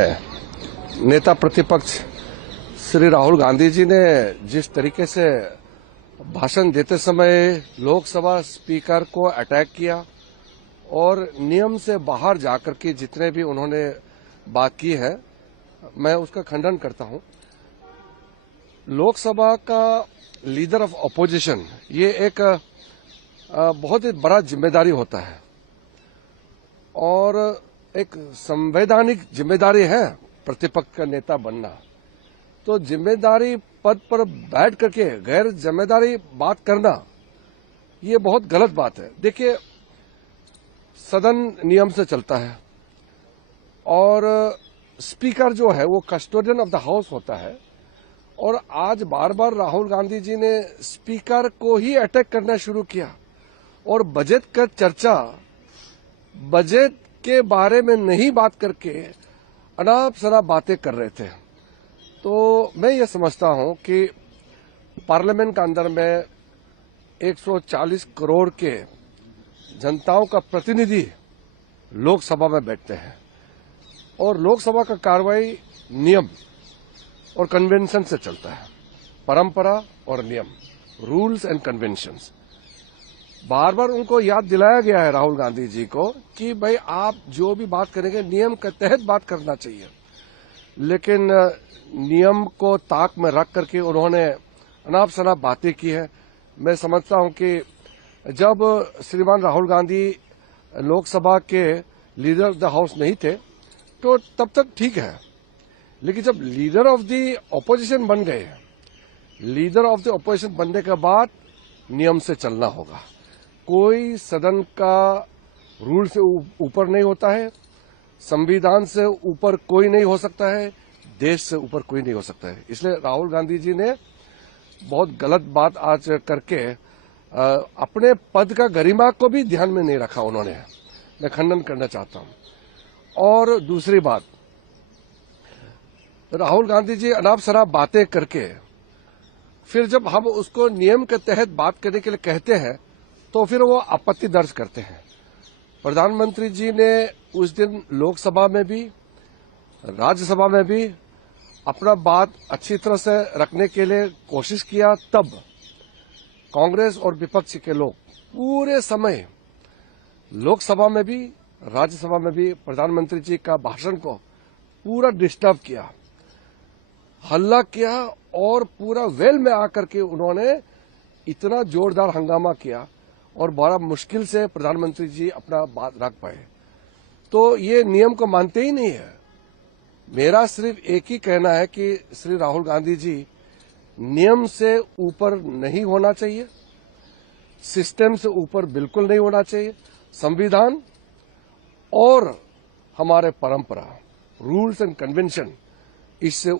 नेता प्रतिपक्ष श्री राहुल गांधी जी ने जिस तरीके से भाषण देते समय लोकसभा स्पीकर को अटैक किया और नियम से बाहर जाकर के जितने भी उन्होंने बात की है, मैं उसका खंडन करता हूं। लोकसभा का लीडर ऑफ अपोजिशन ये एक बहुत ही बड़ा जिम्मेदारी होता है और एक संवैधानिक जिम्मेदारी है प्रतिपक्ष का नेता बनना। तो जिम्मेदारी पद पर बैठ करके गैर जिम्मेदारी बात करना ये बहुत गलत बात है। देखिए, सदन नियम से चलता है और स्पीकर जो है वो कस्टोडियन ऑफ द हाउस होता है और आज बार बार राहुल गांधी जी ने स्पीकर को ही अटैक करना शुरू किया और बजट का चर्चा बजट के बारे में नहीं बात करके अनाप शनाप बातें कर रहे थे। तो मैं ये समझता हूं कि पार्लियामेंट के अंदर में 140 करोड़ के जनताओं का प्रतिनिधि लोकसभा में बैठते हैं और लोकसभा का कार्रवाई नियम और कन्वेंशन से चलता है, परंपरा और नियम, रूल्स एंड कन्वेंशंस। बार बार उनको याद दिलाया गया है राहुल गांधी जी को कि भाई आप जो भी बात करेंगे नियम के तहत बात करना चाहिए, लेकिन नियम को ताक में रख करके उन्होंने अनाप शनाप बातें की है। मैं समझता हूं कि जब श्रीमान राहुल गांधी लोकसभा के लीडर ऑफ द हाउस नहीं थे तो तब तक ठीक है, लेकिन जब लीडर ऑफ द ऑपोजिशन बन गए, लीडर ऑफ द ऑपोजिशन बनने के बाद नियम से चलना होगा। कोई सदन का रूल से ऊपर नहीं होता है, संविधान से ऊपर कोई नहीं हो सकता है, देश से ऊपर कोई नहीं हो सकता है। इसलिए राहुल गांधी जी ने बहुत गलत बात आज करके अपने पद का गरिमा को भी ध्यान में नहीं रखा उन्होंने। मैं खंडन करना चाहता हूं। और दूसरी बात, राहुल गांधी जी अनाप शनाप बातें करके फिर जब हम उसको नियम के तहत बात करने के लिए कहते हैं तो फिर वो आपत्ति दर्ज करते हैं। प्रधानमंत्री जी ने उस दिन लोकसभा में भी राज्यसभा में भी अपना बात अच्छी तरह से रखने के लिए कोशिश किया। तब कांग्रेस और विपक्ष के लोग पूरे समय लोकसभा में भी राज्यसभा में भी प्रधानमंत्री जी का भाषण को पूरा डिस्टर्ब किया, हल्ला किया और पूरा वेल में आकर के उन्होंने इतना जोरदार हंगामा किया और बड़ा मुश्किल से प्रधानमंत्री जी अपना बात रख पाए। तो ये नियम को मानते ही नहीं है। मेरा सिर्फ एक ही कहना है कि श्री राहुल गांधी जी नियम से ऊपर नहीं होना चाहिए, सिस्टम से ऊपर बिल्कुल नहीं होना चाहिए। संविधान और हमारे परंपरा, रूल्स एंड कन्वेंशन, इससे